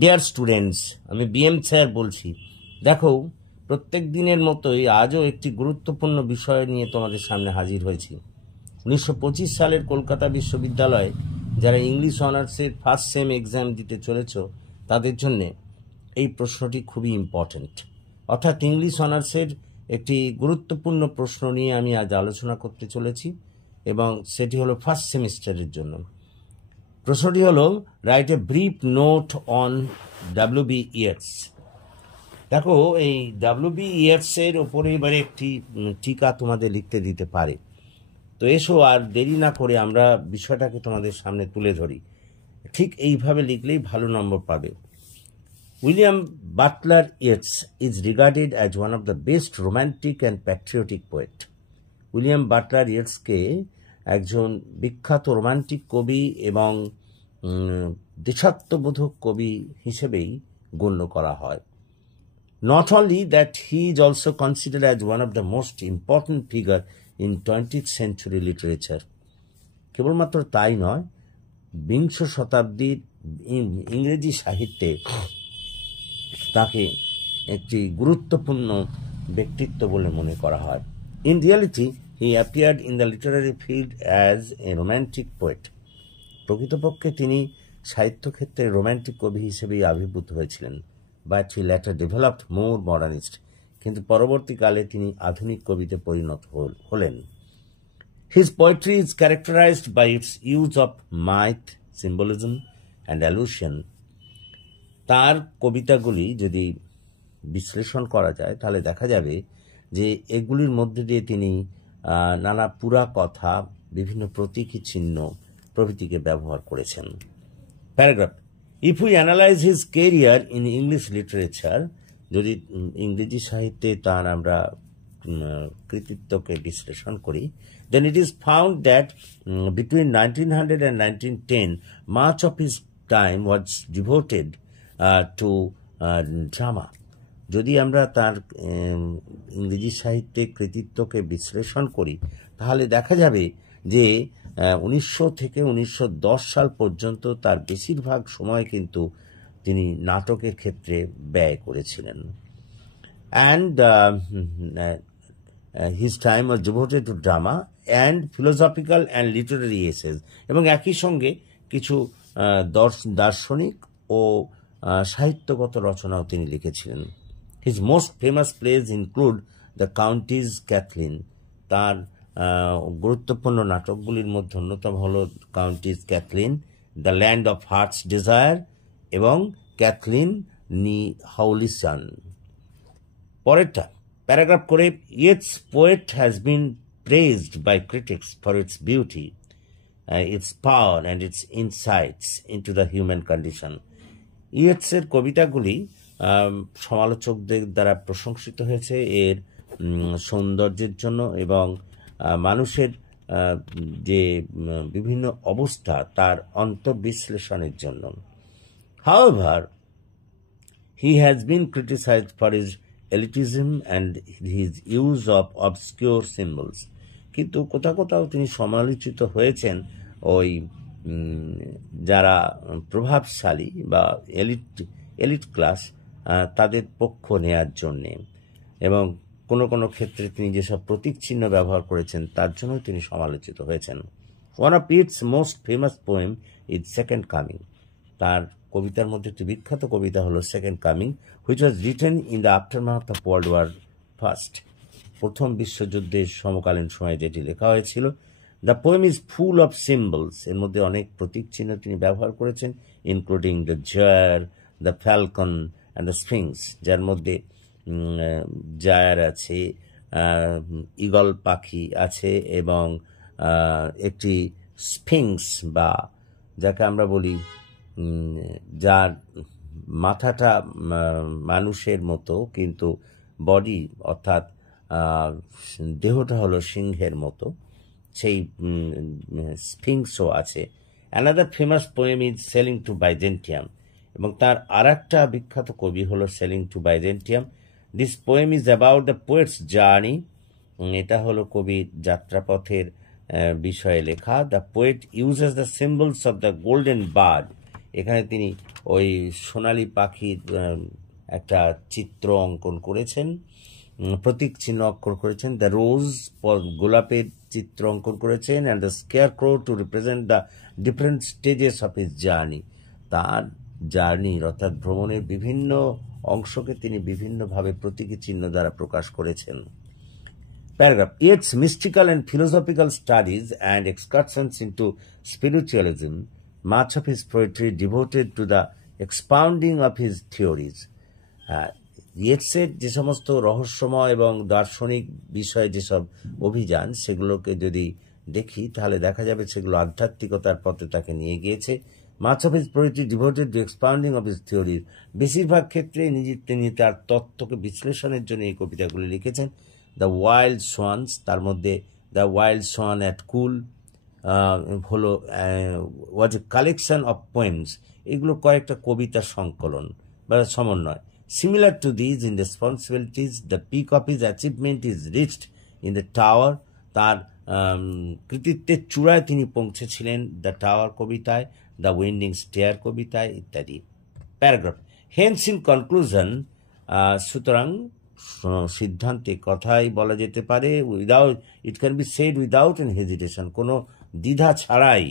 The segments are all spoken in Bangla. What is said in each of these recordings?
ডিয়ার স্টুডেন্টস, আমি বিএম স্যার বলছি। দেখো, প্রত্যেক দিনের মতোই আজও একটি গুরুত্বপূর্ণ বিষয় নিয়ে তোমাদের সামনে হাজির হয়েছি। 1925 সালের কলকাতা বিশ্ববিদ্যালয়ে যারা ইংলিশ অনার্সের ফার্স্ট সেম এক্সাম দিতে চলেছ, তাদের জন্যে এই প্রশ্নটি খুবই ইম্পর্ট্যান্ট। অর্থাৎ ইংলিশ অনার্সের একটি গুরুত্বপূর্ণ প্রশ্ন নিয়ে আমি আজ আলোচনা করতে চলেছি, এবং সেটি হলো ফার্স্ট সেমিস্টারের জন্য। প্রশ্নটি হলো, write a brief note on WB Yeats. দেখো, এই ডাব্লিউবি ইয়েটসের ওপরে এবারে একটি টিকা তোমাদের লিখতে দিতে পারে। তো এসো আর দেরি না করে আমরা বিষয়টাকে তোমাদের সামনে তুলে ধরি। ঠিক এইভাবে লিখলেই ভালো নম্বর পাবে। William Butler Yeats is regarded as one of the best romantic and patriotic poet. William Butler ইয়েটসকে একজন বিখ্যাত রোমান্টিক কবি এবং দেশাত্মবোধক কবি হিসেবেই গণ্য করা হয়। Not only that, he is also considered as one of the most important figure in 20th century literature. কেবলমাত্র তাই নয়, বিংশ শতাব্দীর ইংরেজি সাহিত্যে তাকে একটি গুরুত্বপূর্ণ ব্যক্তিত্ব বলে মনে করা হয়। In reality, he appeared in the literary field as a romantic poet. প্রকৃতপক্ষে তিনি সাহিত্যক্ষেত্রে রোম্যান্টিক কবি হিসেবেই আবির্ভূত হয়েছিলেন, but he later developed more modernist. কিন্তু পরবর্তীকালে তিনি আধুনিক কবিতে পরিণত হলেন। His poetry is characterized by its use of myth, symbolism and allusion. তার কবিতাগুলি যদি বিশ্লেষণ করা যায় তাহলে দেখা যাবে যে এগুলির মধ্যে দিয়ে তিনি নানা পুরা কথা, বিভিন্ন প্রতীকী চিহ্ন প্রভৃতিকে ব্যবহার করেছেন। Paragraph: If we analyze his career in English literature, যদি ইংরেজি সাহিত্যে তার আমরা কৃতিত্বকে বিশ্লেষণ করি, then it is found that between 1900 and 1910, much of his time was devoted to drama. যদি আমরা তার ইংরেজি সাহিত্যে কৃতিত্বকে বিশ্লেষণ করি তাহলে দেখা যাবে যে 1900 থেকে 1910 সাল পর্যন্ত তার বেশিরভাগ সময় কিন্তু তিনি নাটকের ক্ষেত্রে ব্যয় করেছিলেন। And his time was devoted to drama and philosophical and Literary essays, এবং একই সঙ্গে কিছু দার্শনিক ও সাহিত্যগত রচনাও তিনি লিখেছিলেন। His most famous plays include the Countess Cathleen. তার গুরুত্বপূর্ণ নাটকগুলির মধ্যে অন্যতম হল Countess Cathleen, the Land of Heart's Desire এবং ক্যাথলিন নি হাউলিসন। পরেরটা প্যারাগ্রাফ করে, Yeats poet has been praised by critics for its beauty, its power and its insights into the human condition. ইয়েটসের কবিতাগুলি সমালোচকদের দ্বারা প্রশংসিত হয়েছে এর সৌন্দর্যের জন্য এবং মানুষের যে বিভিন্ন অবস্থা তার অন্তর্বিশ্লেষণের জন্য। However, he has been criticized for his elitism and his use of obscure symbols. কিন্তু কোথাও কোথাও তিনি সমালোচিত হয়েছেন ওই যারা প্রভাবশালী বা এলিট ক্লাস তাদের পক্ষ নেয়ার জন্যে, এবং কোনো কোনো ক্ষেত্রে তিনি যেসব প্রতীক চিহ্ন ব্যবহার করেছেন তার জন্য তিনি সমালোচিত হয়েছেন। One of its most famous poem is Second Coming. তার কবিতার মধ্যে একটি বিখ্যাত কবিতা হলো Second Coming, which was written in the aftermath of World War first. প্রথম বিশ্বযুদ্ধের সমকালীন সময়ে যেটি লেখা হয়েছিল। The poem is full of symbols. এর মধ্যে অনেক প্রতীক চিহ্ন তিনি ব্যবহার করেছেন, including the gyre, the falcon and the sphinx, যার মধ্যে জায়ার আছে, ঈগল পাখি আছে এবং একটি স্ফিংস বা যাকে আমরা বলি যার মাথাটা মানুষের মতো কিন্তু বডি অর্থাৎ দেহটা হলো সিংহের মতো, সেই স্ফিংসও আছে। Another famous poem is sailing to Byzantium, এবং তার আর একটা বিখ্যাত কবি হলো sailing to Byzantium. This poem is about the poet's journey. এটা হলো কবির যাত্রাপথের বিষয়ে লেখা। The poet uses the symbols of the golden bird এখানে তিনি ওই সোনালী পাখির একটা চিত্র অঙ্কন করেছেন, প্রতীক চিহ্ন অঙ্কন করেছেন, দ্য রোজ গোলাপের চিত্র অঙ্কন করেছেন, and the scarecrow to represent the different stages of his journey. তার জার্নির অর্থাৎ ভ্রমণের বিভিন্ন অংশকে তিনি বিভিন্নভাবে প্রতীকী চিহ্ন দ্বারা প্রকাশ করেছেন। Paragraph. Its mystical and philosophical studies and excursions into spiritualism, much of his poetry devoted to the expounding of his theories. ইয়েটসের যে সমস্ত রহস্যময় এবং দার্শনিক বিষয়ে যেসব অভিযান, সেগুলোকে যদি দেখি তাহলে দেখা যাবে সেগুলো আধ্যাত্মিকতার পথে তাকে নিয়ে গিয়েছে। Much of his poetry devoted to expounding of his theories, বেশিরভাগ ক্ষেত্রে তিনি তার তত্ত্বকে বিশ্লেষণের জন্য এই কবিতাগুলি লিখেছেন। দ্য ওয়াইল্ড সোয়ানস, তার মধ্যে দ্য ওয়াইল্ড সোয়ান অ্যাট কুল হলো ওয়াজ এ কালেকশন অফ পোয়েমস, এগুলো কয়েকটা কবিতার সংকলন বা সমন্বয়। Similar to these in responsibilities, the peak of his achievement is reached in the tower, তার কৃতিত্বের চূড়ায় তিনি পৌঁছেছিলেন দ্য টাওয়ার কবিতায়, দ্য উইন্ডিং স্টেয়ার কবিতায় ইত্যাদি। প্যারাগ্রাফ। হেন্স ইন কনক্লুশন, সুতরাং সিদ্ধান্তে কথাই বলা যেতে পারে, without it can be said without an hesitation, কোনো দ্বিধা ছাড়াই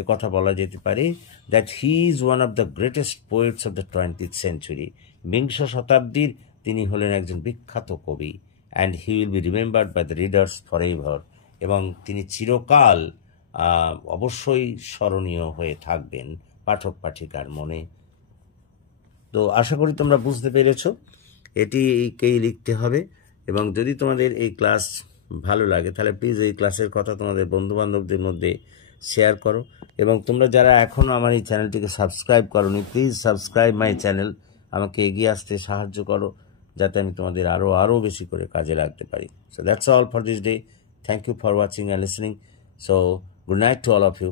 এ কথা বলা যেতে পারে, that he is one of the greatest poets of the 20th century, বিংশ শতাব্দীর তিনি হলেন একজন বিখ্যাত কবি। And he will be remembered by the readers forever, এবং তিনি চিরকাল অবশ্যই স্মরণীয় হয়ে থাকবেন পাঠক পাঠিকার মনে। তো আশা করি তোমরা বুঝতে পেরেছ এটিকেই লিখতে হবে। এবং যদি তোমাদের এই ক্লাস ভালো লাগে তাহলে প্লিজ এই ক্লাসের কথা তোমাদের বন্ধুবান্ধবদের মধ্যে শেয়ার করো। এবং তোমরা যারা এখনও আমার এই চ্যানেলটিকে সাবস্ক্রাইব করোনি, প্লিজ সাবস্ক্রাইব মাই চ্যানেল, আমাকে এগিয়ে আসতে সাহায্য করো যাতে আমি তোমাদের আরও বেশি করে কাজে লাগতে পারি। So that's all for this day. Thank you for watching and listening. So good night to all of you.